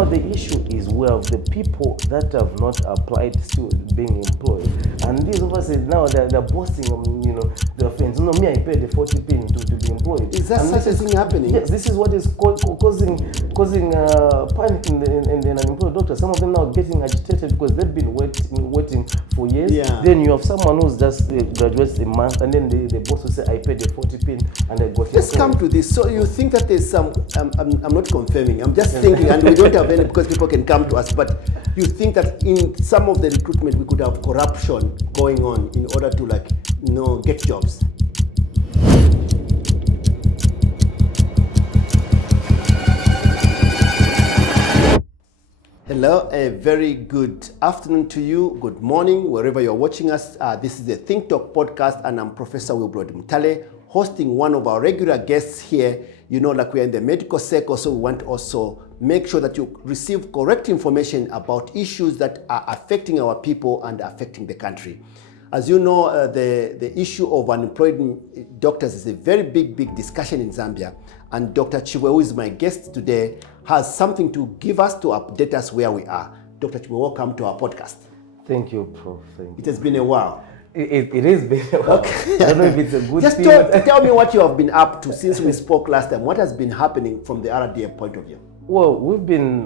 now the issue is where the people that have not applied still being employed, and these of us now they're boasting on their friends. Me, I paid the 40 pin to be employed. Is that such a thing happening? Yes, this is what is causing panic in the unemployed doctors. Some of them now getting agitated because they've been waiting for years. Yeah. Then you have someone who's just graduates a month, and then the boss will say, I paid the 40 pin and I got. Let's come to this. So you think that there's some, I'm not confirming, I'm just thinking, and we don't have any because people can come to us, but you think that in some of the recruitment we could have corruption going on in order to get jobs? Hello, a very good afternoon to you, good morning, wherever you're watching us. This is the Think Talk podcast, and I'm Professor Wilbroad Mtale, hosting one of our regular guests here. We're in the medical sector, so we want to also make sure that you receive correct information about issues that are affecting our people and affecting the country. As you know, the issue of unemployed doctors is a very big discussion in Zambia. And Dr. Chibwe, who is my guest today, has something to give us to update us where we are. Dr. Chibwe, welcome to our podcast. Thank you, Prof. Thank you. It has been a while. It has been a while. Okay. I don't know if it's a good thing. Just tell me what you have been up to since we spoke last time. What has been happening from the RDA point of view? Well, we've been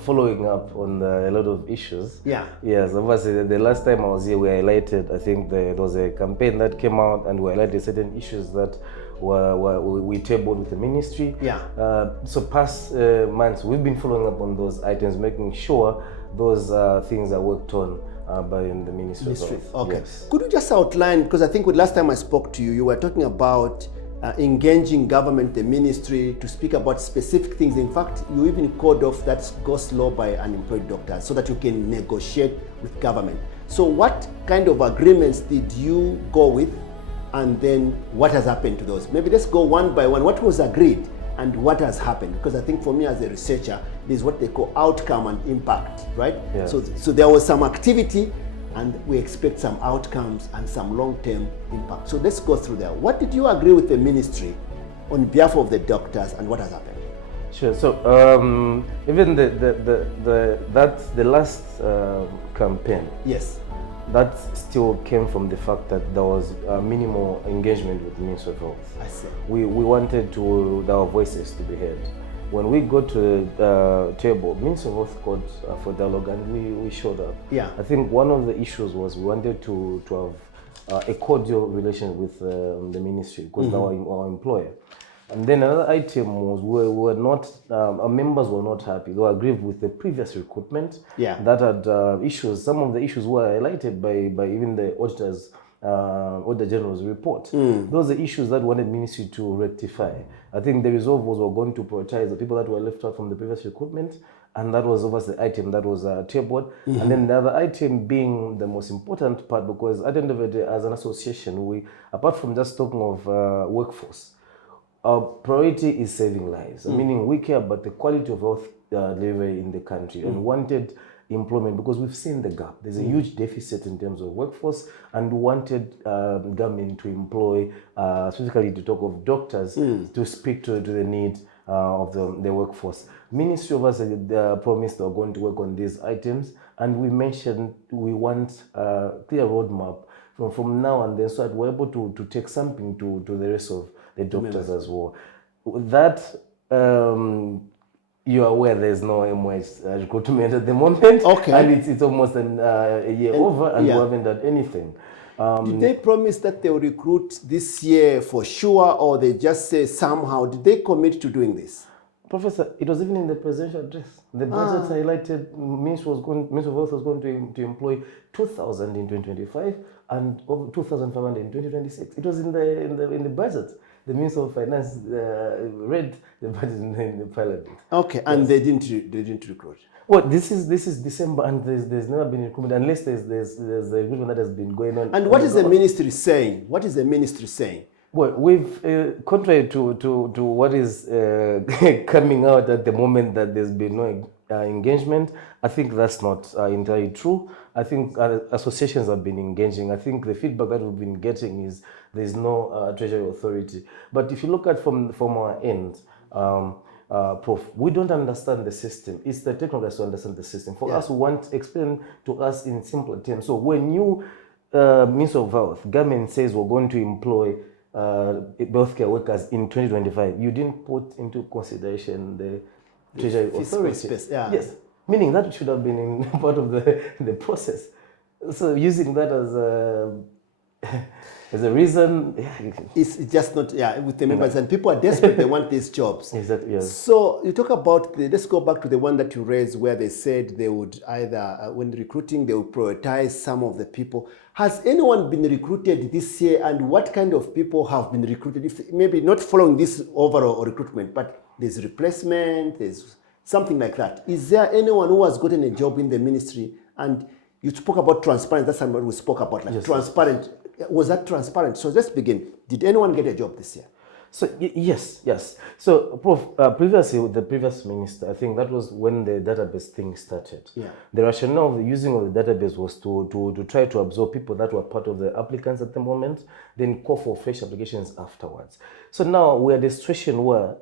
following up on a lot of issues. Yeah. Yes, obviously the last time I was here, we highlighted, I think there was a campaign that came out and we highlighted certain issues that we tabled with the ministry. Yeah. So past months, we've been following up on those items, making sure those things are worked on by the ministry. Okay. Yes. Could you just outline, because I think last time I spoke to you, you were talking about engaging government, the ministry, to speak about specific things. In fact, you even called off that goes law by unemployed doctors so that you can negotiate with government. So what kind of agreements did you go with, and then what has happened to those? Maybe let's go one by one. What was agreed and what has happened? Because I think for me as a researcher, there's what they call outcome and impact, right? Yeah. So there was some activity, and we expect some outcomes and some long-term impact. So let's go through there. What did you agree with the ministry on behalf of the doctors, and what has happened? Sure. So even the last campaign. Yes. That still came from the fact that there was minimal engagement with the Ministry of Health. I see. We wanted our voices to be heard. When we got to the table, Ministry of Health called for dialogue, and we showed up. Yeah. I think one of the issues was we wanted to have a cordial relation with the ministry because they were our employer. And then another item was we were not, our members were not happy. They were aggrieved with the previous recruitment that had issues. Some of the issues were highlighted by even the Auditor General's report. Those are issues that we wanted ministry to rectify. I think the resolve was we're going to prioritize the people that were left out from the previous recruitment, and that was obviously the item that was tabled. And then the other item being the most important part, because at the end of the day, as an association, we, apart from just talking of workforce, our priority is saving lives, meaning we care about the quality of health delivery in the country and wanted employment because we've seen the gap. There's a huge deficit in terms of workforce, and we wanted government to employ, specifically to talk of doctors, to speak to the need of the workforce. Ministry of us promised they were going to work on these items, and we mentioned we want a clear roadmap from now and then so that we're able to take something to the rest of the doctors as well. That you're aware there's no MY's recruitment at the moment. Okay. And it's almost a year over, and we haven't done anything. Did they promise that they will recruit this year for sure, or they just say somehow? Did they commit to doing this? Professor, it was even in the presidential address. The budget highlighted Ministry of Health was going to employ 2,000 in 2025 and over 2,500 in 2026. It was in the budget. The Minister of Finance read the budget in the Parliament. Okay, and they didn't recruit. Well, this is December, and there's never been recruitment unless there's a recruitment that has been going on. And what is the ministry saying? What is the ministry saying? Well, we've contrary to what is coming out at the moment, that there's been no engagement. I think that's not entirely true. I think associations have been engaging. I think the feedback that we've been getting is there's no Treasury Authority. But if you look at from our end, Prof, we don't understand the system. It's the technocrats who understand the system. For us, we want to explain to us in simple terms. So when you, Minister of Health, government says we're going to employ healthcare workers in 2025, you didn't put into consideration the Treasury Authority. Yes, meaning that should have been in part of the process. So using that as a reason, it's just not with the members, and people are desperate. They want these jobs. Exactly. Yes. So you talk about let's go back to the one that you raised, where they said they would either when recruiting they would prioritize some of the people. Has anyone been recruited this year, and what kind of people have been recruited? If maybe not following this overall recruitment, but there's replacement, there's something like that. Is there anyone who has gotten a job in the ministry? And you spoke about transparent. That's what we spoke about, like transparent. Was that transparent? So let's begin. Did anyone get a job this year? So yes. So Prof, previously with the previous minister, I think that was when the database thing started. Yeah. The rationale of the using of the database was to try to absorb people that were part of the applicants at the moment, then call for fresh applications afterwards. So now we're at a situation where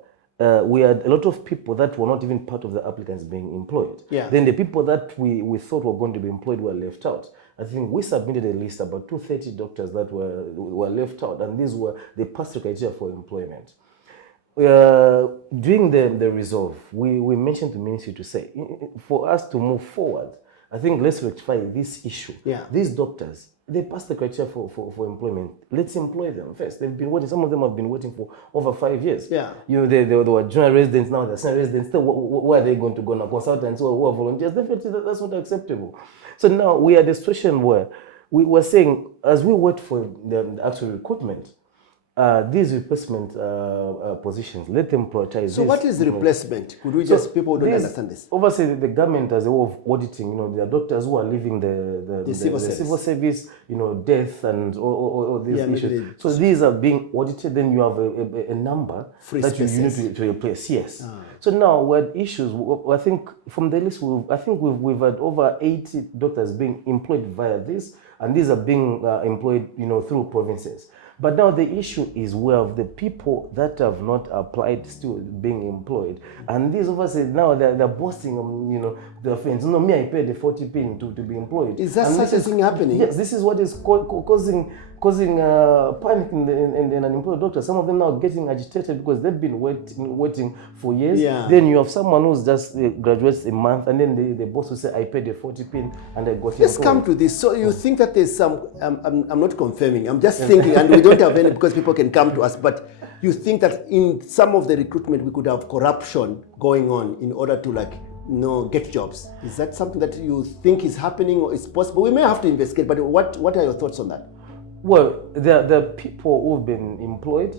we had a lot of people that were not even part of the applicants being employed. Yeah. Then the people that we thought were going to be employed were left out. I think we submitted a list about 230 doctors that were left out, and these were the passed criteria for employment. During the resolve, we mentioned to the ministry to say, for us to move forward, I think let's rectify this issue. Yeah. These doctors, they passed the criteria for employment. Let's employ them first. They've been waiting. Some of them have been waiting for over 5 years. Yeah. They were general residents, now they're senior residents. Still, where are they going to go now? Consultants who are volunteers? Definitely, that's not acceptable. So now we are at a situation where we were saying, as we wait for the actual recruitment, these replacement positions, let them prioritize. So what is replacement? Could we just, people don't understand this. Obviously, the government has a way of auditing, there are doctors who are leaving the civil service, death and all these issues. So these are being audited, then you have a number that you need to replace. Yes. So now we had issues. I think from the list, we've had over 80 doctors being employed via this, and these are being employed, through provinces. But now the issue is where the people that have not applied still being employed. And these of us now they're boasting their friends. No, me, I paid the 40 pin to be employed. Is that such a thing happening? Yes, this is what is causing panic in the unemployed doctors. Some of them now are getting agitated because they've been waiting for years. Yeah. Then you have someone who's just graduates a month, and then the boss will say, I paid the 40 pin and I got it. Let's come to this. So you think that there's some, I'm not confirming, I'm just thinking, and we don't have any because people can come to us, but you think that in some of the recruitment we could have corruption going on in order to get jobs. Is that something that you think is happening or is possible? We may have to investigate, but what are your thoughts on that? Well, the people who've been employed,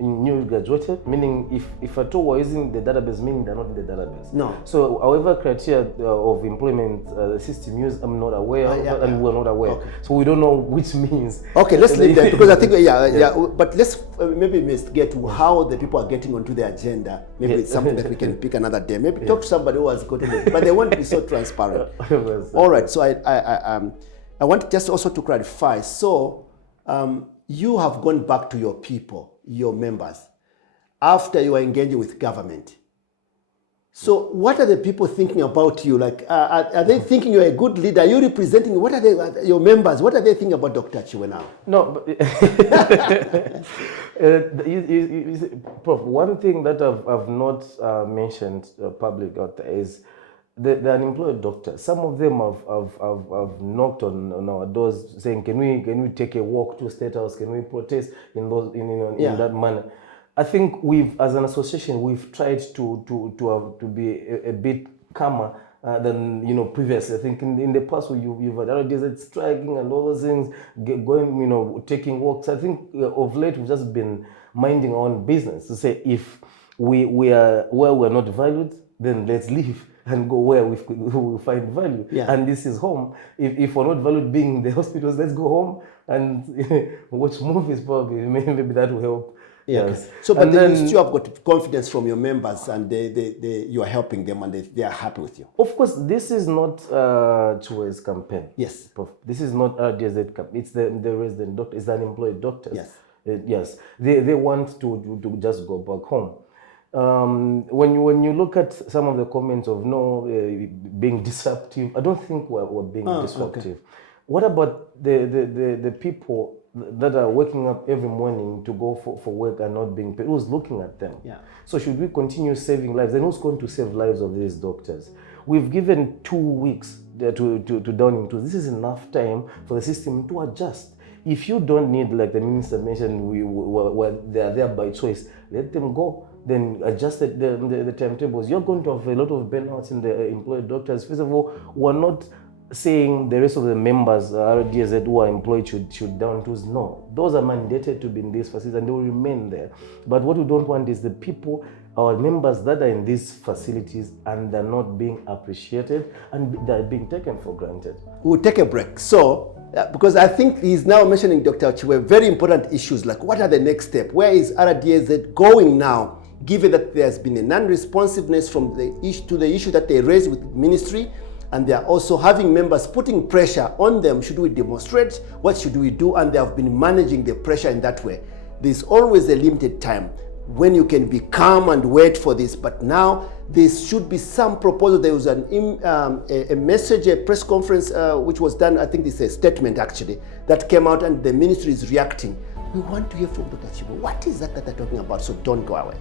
new graduated, meaning if at all we're using the database, meaning they're not in the database. No. So however criteria of employment the system used, I'm not aware of, and we're not aware. Okay. So we don't know which means. Okay, let's leave that because I think, but let's maybe investigate how the people are getting onto the agenda. Maybe it's something that we can pick another day. Maybe talk to somebody who has gotten it, but they won't be so transparent. All right, so I want just also to clarify. So you have gone back to your people, your members, after you are engaging with government. So what are the people thinking about you? Like, are they thinking you're a good leader? Are you representing, what are they, your members, what are they thinking about Dr. Chibwe now? No, but Prof, one thing that I've not mentioned public out there is the unemployed doctors. Some of them have knocked on our doors saying, can we take a walk to State House? Can we protest in that manner? I think as an association, we've tried to be a bit calmer than previously. I think in the past you've had already striking and all those things, going taking walks. I think of late we've just been minding our own business to say if we are where we're not valued, then let's leave and go where we find value. Yeah. And this is home. If we're not valued being in the hospitals, let's go home and watch movies probably. Maybe that will help. Yeah. Yes. So, but then you still have got confidence from your members, and you are helping them, and they are happy with you. Of course, this is not Chibwe's campaign. Yes. Prof. This is not RDZ campaign. It's the resident doctor. It's the unemployed doctors. Yes. Yes. They want to just go back home. When you look at some of the comments of being disruptive, I don't think we're being disruptive. Okay. What about the people that are waking up every morning to go for work and not being paid? Who's looking at them? Yeah. So should we continue saving lives? Then who's going to save lives of these doctors? We've given 2 weeks to Downing Tools. This is enough time for the system to adjust. If you don't need, like the minister mentioned, they are there by choice, let them go. Then adjust the timetables. You're going to have a lot of burnouts in the employed doctors. First of all, we're not saying the rest of the members, RDZ, who are employed should Downing Tools. No, those are mandated to be in these facilities and they will remain there. But what we don't want is the people, our members that are in these facilities and they're not being appreciated and they're being taken for granted. We'll take a break. So, because I think he's now mentioning, Dr. Chibwe, very important issues like what are the next steps? Where is RDZ going now, given that there's been a non-responsiveness from the issue that they raised with the ministry, and they are also having members putting pressure on them. Should we demonstrate? What should we do? And they have been managing the pressure in that way. There's always a limited time when you can be calm and wait for this. But now there should be some proposal. There was a message, a press conference which was done, I think it's a statement actually, that came out and the ministry is reacting. We want to hear from Dr. Chibwe. What is that they're talking about? So don't go away.